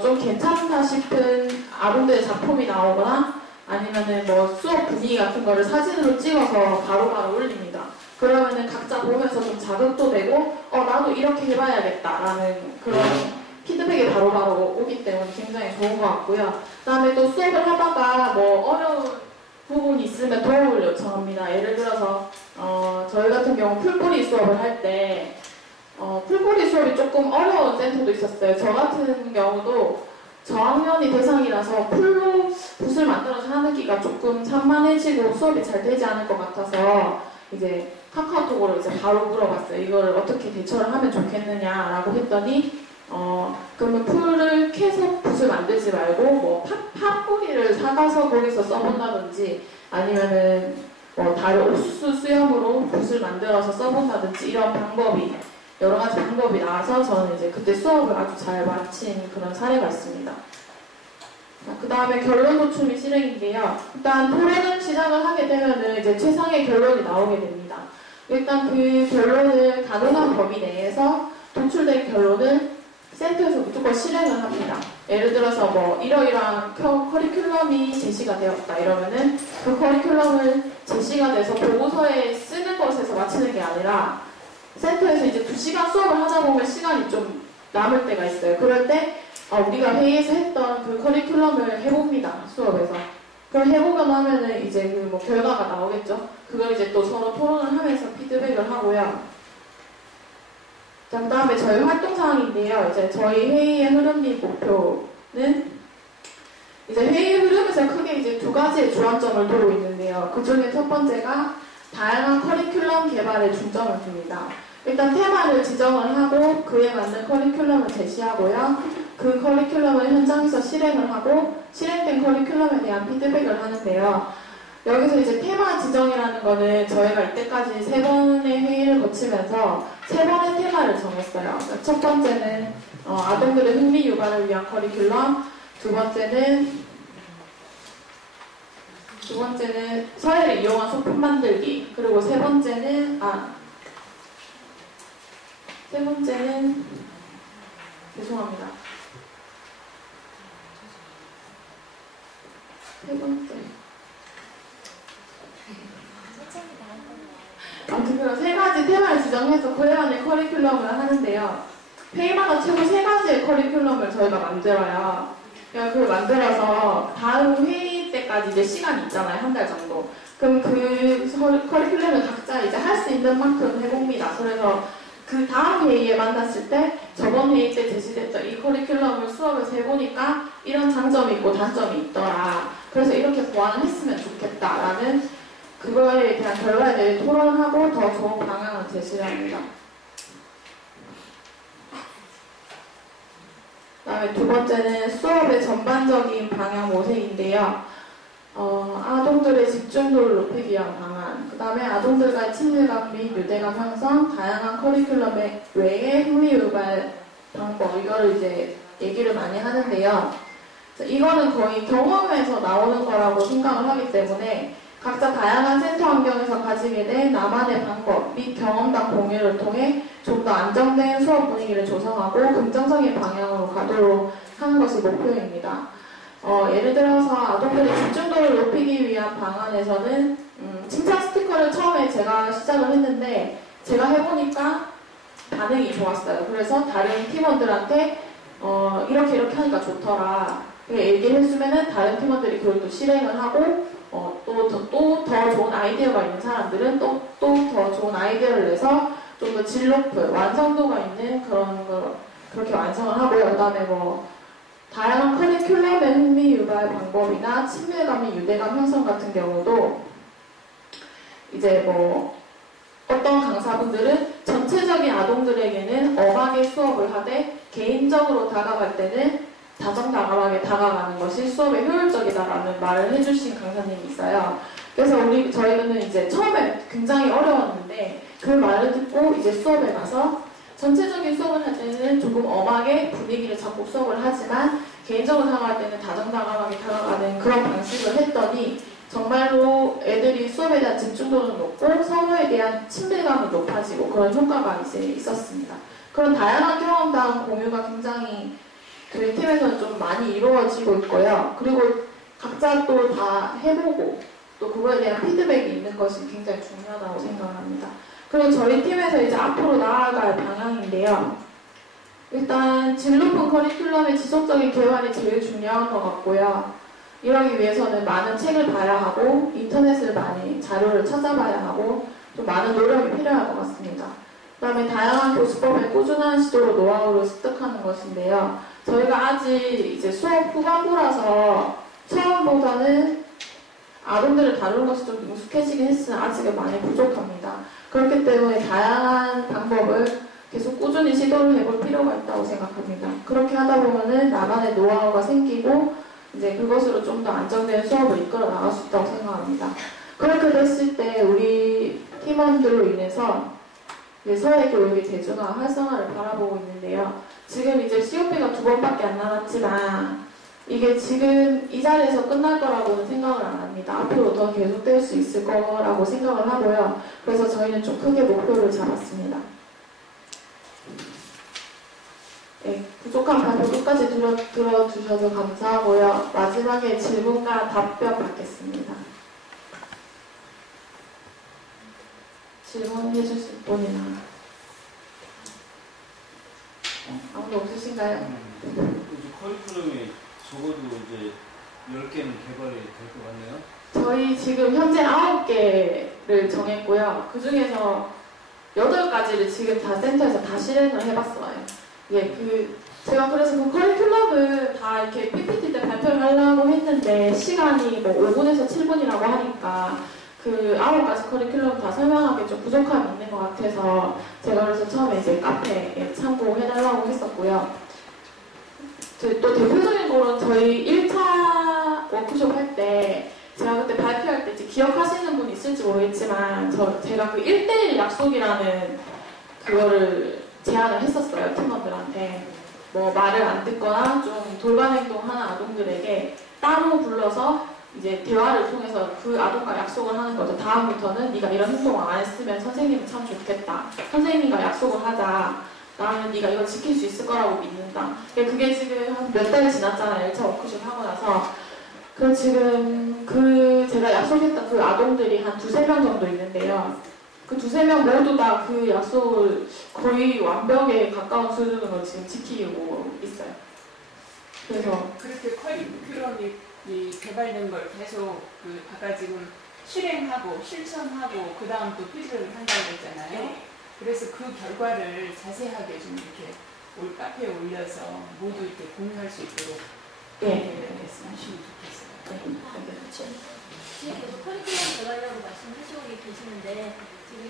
좀 괜찮다 싶은 아동들의 작품이 나오거나 아니면은 뭐 수업 분위기 같은 거를 사진으로 찍어서 바로바로 올립니다. 그러면은 각자 보면서 좀 자극도 되고 나도 이렇게 해봐야겠다라는 그런 피드백이 바로바로 오기 때문에 굉장히 좋은 것 같고요. 그 다음에 또 수업을 하다가 뭐 어려운 부분이 있으면 도움을 요청합니다. 예를 들어서 저희 같은 경우 풀뿌리 수업을 할 때 풀뿌리 수업이 조금 어려운 센터도 있었어요. 저 같은 경우도 저학년이 대상이라서 풀로 붓을 만들어서 하기가 조금 산만해지고 수업이 잘 되지 않을 것 같아서 이제 카카오톡으로 이제 바로 물어봤어요. 이걸 어떻게 대처를 하면 좋겠느냐라고 했더니 그러면 풀을 캐서 붓을 만들지 말고 뭐 팥뿌리를 사가서 거기서 써본다든지 아니면은 뭐 다른 옥수수 수염으로 붓을 만들어서 써본다든지 이런 방법이 여러 가지 방법이 나와서 저는 이제 그때 수업을 아주 잘 마친 그런 사례가 있습니다. 그 다음에 결론 도출이 실행인데요. 일단 토론을 시작을 하게 되면은 이제 최상의 결론이 나오게 됩니다. 일단 그 결론을 가능한 범위 내에서 도출된 결론을 센터에서 무조건 실행을 합니다. 예를 들어서 뭐 이러이러한 커리큘럼이 제시가 되었다 이러면은 그 커리큘럼을 제시가 돼서 보고서에 쓰는 것에서 마치는 게 아니라 센터에서 이제 2시간 수업을 하다 보면 시간이 좀 남을 때가 있어요. 그럴 때 우리가 회의에서 했던 그 커리큘럼을 해봅니다. 수업에서. 그걸 해보고 나면은 이제 그 뭐 결과가 나오겠죠. 그걸 이제 또 서로 토론을 하면서 피드백을 하고요. 자, 그 다음에 저희 활동사항인데요. 이제 저희 회의의 흐름 및 목표는 이제 회의 흐름에서 크게 이제 2가지의 주안점을 두고 있는데요. 그 중에 첫 번째가 다양한 커리큘럼 개발에 중점을 둡니다. 일단 테마를 지정을 하고 그에 맞는 커리큘럼을 제시하고요. 그 커리큘럼을 현장에서 실행을 하고 실행된 커리큘럼에 대한 피드백을 하는데요. 여기서 이제 테마 지정이라는 거는 저희가 이때까지 3번의 회의를 거치면서 3번의 테마를 정했어요. 첫 번째는 아동들의 흥미 유발을 위한 커리큘럼, 두 번째는 서예를 이용한 소품 만들기, 그리고 세 번째는 죄송합니다. 아무튼 그런 3가지 테마를 지정해서 그에 맞는 커리큘럼을 하는데요. 회의마다 최고 3가지의 커리큘럼을 저희가 만들어요. 그걸 만들어서 다음 회의 때까지 이제 시간이 있잖아요. 1달 정도. 그럼 그 커리큘럼을 각자 이제 할 수 있는 만큼 해봅니다. 그래서 그 다음 회의에 만났을 때 저번 회의 때 제시됐던 이 커리큘럼을 수업에서 해보니까 이런 장점이 있고 단점이 있더라. 그래서 이렇게 보완을 했으면 좋겠다라는 그거에 대한 결과에 대해 토론하고 더 좋은 방향을 제시를 합니다. 그다음에 두 번째는 수업의 전반적인 방향 모색인데요. 아동들의 집중도를 높이기 위한 방안, 그 다음에 아동들과의 친밀감 및 유대감 형성, 다양한 커리큘럼 외에 흥미 유발 방법, 이거를 이제 얘기를 많이 하는데요. 이거는 거의 경험에서 나오는 거라고 생각을 하기 때문에 각자 다양한 센터 환경에서 가지게 된 나만의 방법 및 경험담 공유를 통해 좀 더 안정된 수업 분위기를 조성하고 긍정적인 방향으로 가도록 하는 것이 목표입니다. 예를 들어서 아동들의 집중도를 높이기 위한 방안에서는 칭찬 스티커를 처음에 제가 시작을 했는데 제가 해보니까 반응이 좋았어요. 그래서 다른 팀원들한테 이렇게 하니까 좋더라. 얘기를 해주면은 다른 팀원들이 그걸 또 실행을 하고 또 더 좋은 아이디어가 있는 사람들은 또 더 좋은 아이디어를 내서 좀 더 질 높은 완성도가 있는 그런 걸 그렇게 완성을 하고요. 그 다음에 다양한 커리큘럼의 흥미 유발 방법이나 친밀감 및 유대감 형성 같은 경우도 이제 어떤 강사분들은 전체적인 아동들에게는 엄하게 수업을 하되 개인적으로 다가갈 때는 다정다감하게 다가가는 것이 수업에 효율적이다라는 말을 해주신 강사님이 있어요. 그래서 저희는 이제 처음에 굉장히 어려웠는데 그 말을 듣고 이제 수업에 가서 전체적인 수업을 할 때는 조금 엄하게 분위기를 잡고 수업을 하지만 개인적으로 다가갈 때는 다정다감하게 다가가는 그런 방식을 했더니 정말로 애들이 수업에 대한 집중도는 높고 서로에 대한 친밀감이 높아지고 그런 효과가 이제 있었습니다. 그런 다양한 경험담 공유가 굉장히 저희 팀에서는 좀 많이 이루어지고 있고요. 그리고 각자 또 다 해보고 또 그거에 대한 피드백이 있는 것이 굉장히 중요하다고 생각합니다. 그리고 저희 팀에서 이제 앞으로 나아갈 방향인데요. 일단 질 높은 커리큘럼의 지속적인 개발이 제일 중요한 것 같고요. 이러기 위해서는 많은 책을 봐야 하고 인터넷을 많이 자료를 찾아봐야 하고 좀 많은 노력이 필요할 것 같습니다. 그 다음에 다양한 교수법의 꾸준한 시도로 노하우를 습득하는 것인데요. 저희가 아직 이제 수업 후반부라서 처음보다는 아동들을 다루는 것이 좀 익숙해지긴 했으나 아직은 많이 부족합니다. 그렇기 때문에 다양한 방법을 계속 꾸준히 시도를 해볼 필요가 있다고 생각합니다. 그렇게 하다 보면은 나만의 노하우가 생기고 이제 그것으로 좀 더 안정된 수업을 이끌어 나갈 수 있다고 생각합니다. 그렇게 됐을 때 우리 팀원들로 인해서 사회 교육의 대중화 활성화를 바라보고 있는데요. 지금 이제 COP가 2번밖에 안 남았지만 이게 지금 이 자리에서 끝날 거라고는 생각을 안 합니다. 앞으로 더 계속될 수 있을 거라고 생각을 하고요. 그래서 저희는 좀 크게 목표를 잡았습니다. 네, 부족한 발표 끝까지 들어주셔서 감사하고요. 마지막에 질문과 답변 받겠습니다. 질문해 주실 분이나 아무도 없으신가요? 커리큘럼이 적어도 이제 10개는 개발이 될 것 같네요. 저희 지금 현재 9개를 정했고요. 그 중에서 8가지를 지금 다 센터에서 다 실행을 해봤어요. 예, 제가 그래서 그 커리큘럼을 다 이렇게 PPT 때 발표를 하려고 했는데 시간이 5분에서 7분이라고 하니까 그 9가지 커리큘럼 다 설명하기 좀 부족함이 있는 것 같아서 제가 그래서 처음에 이제 카페에 참고해달라고 했었고요. 또 대표적인 거는 저희 1차 워크숍 할 때 제가 그때 발표할 때 기억하시는 분 있을지 모르겠지만 제가 그 1대1 약속이라는 그거를 제안을 했었어요. 팀원들한테 말을 안 듣거나 좀 돌발 행동하는 아동들에게 따로 불러서 이제 대화를 통해서 그 아동과 약속을 하는 거죠. 다음부터는 네가 이런 행동을 안 했으면 선생님은 참 좋겠다. 선생님과 약속을 하자. 나는 네가 이거 지킬 수 있을 거라고 믿는다. 그게 지금 한 몇 달 지났잖아요. 1차 워크숍 하고 나서. 지금 제가 약속했던 그 아동들이 한 2-3명 정도 있는데요. 그 2-3명 모두 다 그 약속을 거의 완벽에 가까운 수준으로 지금 지키고 있어요. 그래서 그렇게 커리큘럼이 개발된 걸 계속 아까 지금 실행하고 실천하고 그 다음 또 피드백을 한다고 했잖아요. 그래서 그 결과를 자세하게 좀 이렇게 카페에 올려서 모두 이렇게 공유할 수 있도록 하시면 좋겠어요. 네, 알겠습니다. 지금 계속 커리큘럼 개발이라고 말씀하시고 계시는데 지금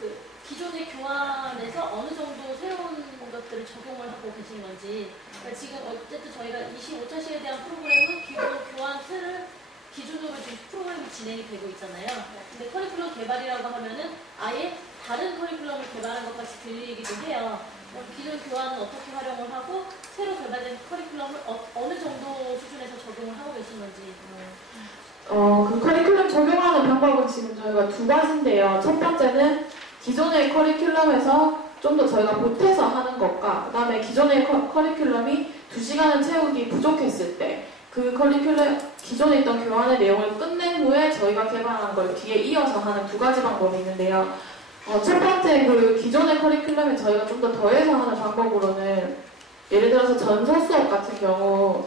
그 기존의 교환에서 어느 정도 새로운 것들을 적용을 하고 계신 건지 그러니까 지금 어쨌든 저희가 25차시에 대한 프로그램은 기존 교환 틀을 기준으로 지금 프로그램이 진행이 되고 있잖아요. 근데 커리큘럼 개발이라고 하면은 아예 다른 커리큘럼을 개발한 것 같이 들리기도 해요. 그럼 기존 교환은 어떻게 활용을 하고 새로 개발된 커리큘럼을 어느 정도 수준에서 적용을 하고 계신 건지. 그 커리큘럼 적용하는 방법은 지금 저희가 두 가지인데요. 첫 번째는 기존의 커리큘럼에서 좀 더 저희가 보태서 하는 것과 그 다음에 기존의 커리큘럼이 2시간을 채우기 부족했을 때 그 커리큘럼 기존에 있던 교환의 내용을 끝낸 후에 저희가 개발한 걸 뒤에 이어서 하는 두 가지 방법이 있는데요. 첫 번째 그 기존의 커리큘럼에 저희가 좀 더 더해서 하는 방법으로는 예를 들어서 전서 수업 같은 경우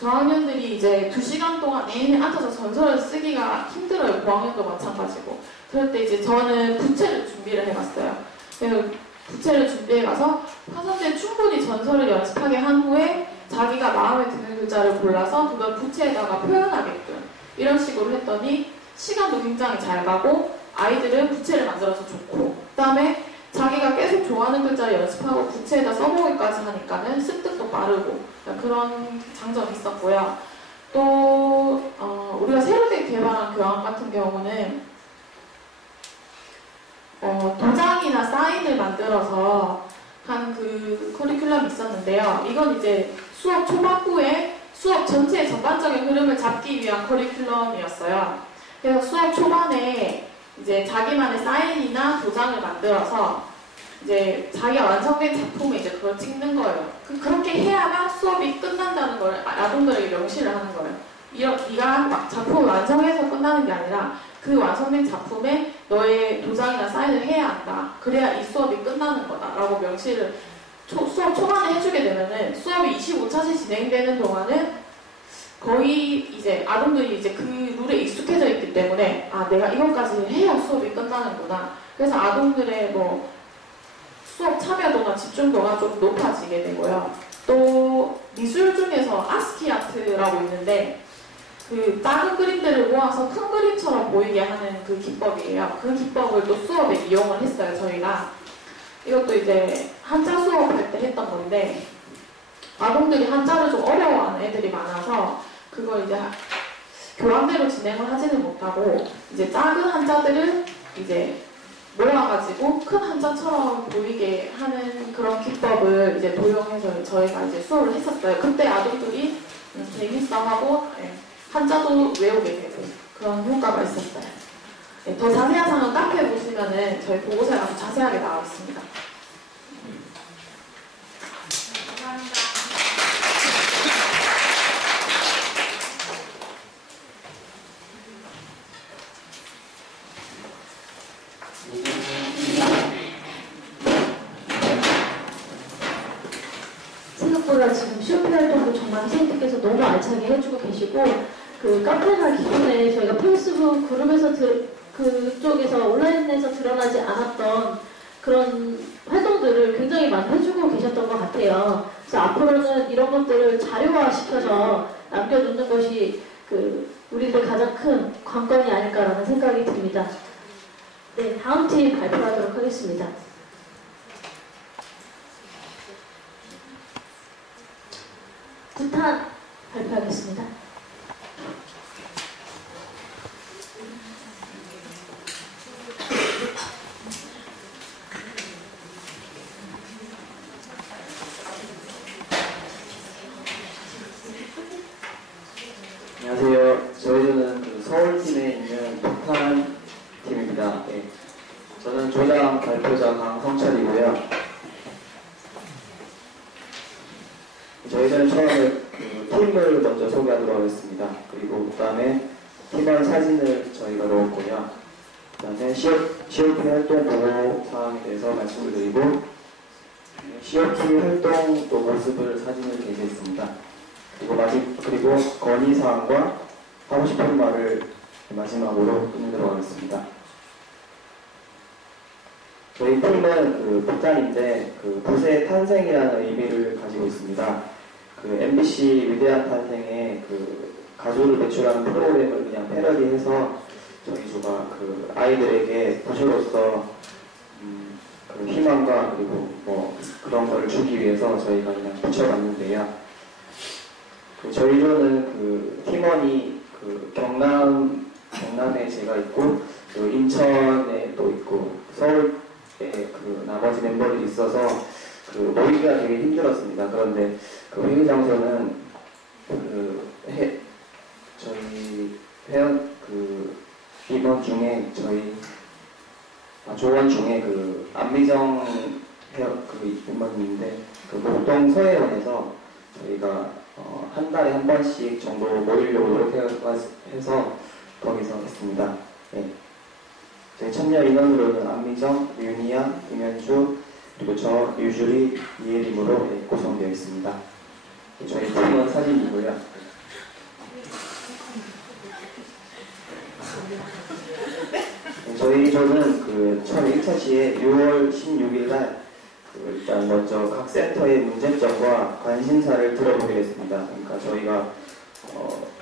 저학년들이 이제 2시간 동안 내내 앉아서 전서를 쓰기가 힘들어요. 고학년도 마찬가지고. 그럴 때 이제 저는 부채를 준비를 해봤어요. 그래서 부채를 준비해가서 학생들이 충분히 전서를 연습하게 한 후에 자기가 마음에 드는 글자를 골라서 그걸 부채에다가 표현하게끔 이런 식으로 했더니 시간도 굉장히 잘 가고 아이들은 부채를 만들어서 좋고 그 다음에 자기가 계속 좋아하는 글자를 연습하고 부채에다 써보기까지 하니까는 습득도 빠르고 그런 장점이 있었고요. 또 우리가 새로 개발한 교환 같은 경우는 도장이나 사인을 만들어서 한 그 커리큘럼이 있었는데요. 이건 이제 수업 초반부에 수업 전체의 전반적인 흐름을 잡기 위한 커리큘럼이었어요. 그래서 수업 초반에 이제 자기만의 사인이나 도장을 만들어서 이제 자기가 완성된 작품에 이제 그걸 찍는 거예요. 그렇게 해야만 수업이 끝난다는 걸 아동들에게 명시를 하는 거예요. 네가 막 작품을 완성해서 끝나는 게 아니라 그 완성된 작품에 너의 도장이나 사인을 해야 한다. 그래야 이 수업이 끝나는 거다라고 명시를 수업 초반에 해주게 되면은 수업이 25차시 진행되는 동안은 거의 이제 아동들이 이제 그 룰에 익숙해져 있기 때문에 아 내가 이것까지 해야 수업이 끝나는구나. 그래서 아동들의 뭐 수업 참여도나 집중도가 좀 높아지게 되고요. 또 미술 중에서 아스키 아트라고 있는데 그 작은 그림들을 모아서 큰 그림처럼 보이게 하는 그 기법이에요. 그 기법을 또 수업에 이용을 했어요, 저희가. 이것도 이제 한자 수업할 때 했던 건데 아동들이 한자를 좀 어려워하는 애들이 많아서 그걸 이제 교환대로 진행을 하지는 못하고 이제 작은 한자들을 이제 모아가지고 큰 한자처럼 보이게 하는 그런 기법을 이제 도용해서 저희가 이제 수업을 했었어요. 그때 아동들이 재밌어하고 한자도 외우게 되고 그런 효과가 있었어요. 더 자세한 사항은 카페에 보시면은 저희 보고서에 가서 자세하게 나와 있습니다. 감사합니다. 생각보다 지금 시오피 활동도 정말 선생님께서 너무 알차게 해주고 계시고 그 카페나 기존에 저희가 페이스북 그룹에서 그쪽에서 온라인에서 드러나지 않았던 그런 활동들을 굉장히 많이 해주고 계셨던 것 같아요. 그래서 앞으로는 이런 것들을 자료화시켜서 남겨놓는 것이 우리들의 가장 큰 관건이 아닐까라는 생각이 듭니다. 네, 다음 팀 발표하도록 하겠습니다. 부탄 발표하겠습니다. 안녕하세요. 저희는 서울팀에 있는 부탄 팀입니다. 네. 저는 조장 발표자 강성철이고요. 저희는 처음에 팀을 먼저 소개하도록 하겠습니다. 그리고 그 다음에 팀원 사진을 저희가 넣었고요. 그 다음에 COP 활동 보고 사항에 대해서 말씀을 드리고 COP 활동 또 모습을 사진을 게시했습니다. 그리고 건의사항과 하고 싶은 말을 마지막으로 끝내도록 하겠습니다. 저희 팀은 부탄인데 부세의 탄생이라는 의미를 가지고 있습니다. MBC 위대한 탄생의 가수를 배출하는 프로그램을 그냥 패러디해서 저희 조가 그 아이들에게 가수로서 그 희망과 그리고 뭐 그런 걸 주기 위해서 저희가 그냥 붙여봤는데요. 그 저희 조는 그 팀원이 그 경남에 제가 있고 그 인천에 또 있고 서울에 그 나머지 멤버들이 있어서 그 모이기가 되게 힘들었습니다. 그런데 그 회의 장소는 저희 회원 그 임원 중에 조원 중에 그 안미정 그 임원인데 그 목동 서해원에서 저희가 한 달에 한 번씩 정도 모이려고 노력해서 거기서 했습니다. 네. 저희 참여 인원으로는 안미정, 윤희야, 김현주, 그리고 저 유주리, 이예림으로 네, 구성되어 있습니다. 저희 팀원 사진이고요. 저희 조는 그 처음 1차 시에 6월 16일 날 일단 먼저 각 센터의 문제점과 관심사를 들어보기로 했습니다. 그러니까 저희가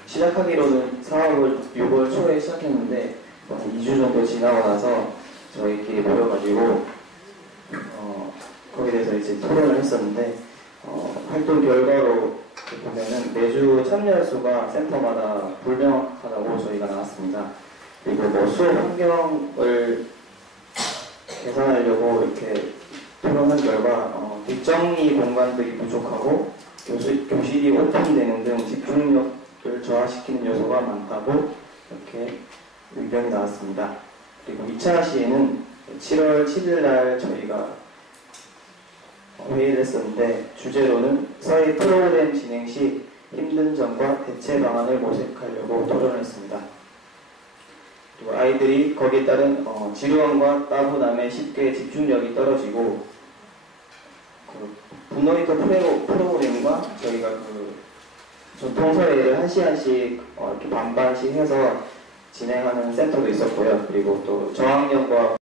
시작하기로는 사업을 6월 초에 시작했는데 2주 정도 지나고 나서 저희끼리 모여가지고 거기에 대해서 이제 토론을 했었는데 활동 결과로 보면은 매주 참여 수가 센터마다 불명확하다고 저희가 나왔습니다. 그리고 뭐 수업 환경을 개선하려고 이렇게 토론한 결과 뒷정리 공간들이 부족하고 교실이 오픈되는 등 집중력을 저하시키는 요소가 많다고 이렇게 의견이 나왔습니다. 그리고 2차 시에는 7월 7일 날 저희가 회의를 했었는데 주제로는 서해 프로그램 진행 시 힘든 점과 대체 방안을 모색하려고 토론을 했습니다. 그리고 아이들이 거기에 따른 지루함과 따분함에 쉽게 집중력이 떨어지고 그 분노히터 프로그램과 저희가 그 전통 서예를 한 시간씩 이렇게 반반씩 해서 진행하는 센터도 있었고요. 그리고 또 저학년과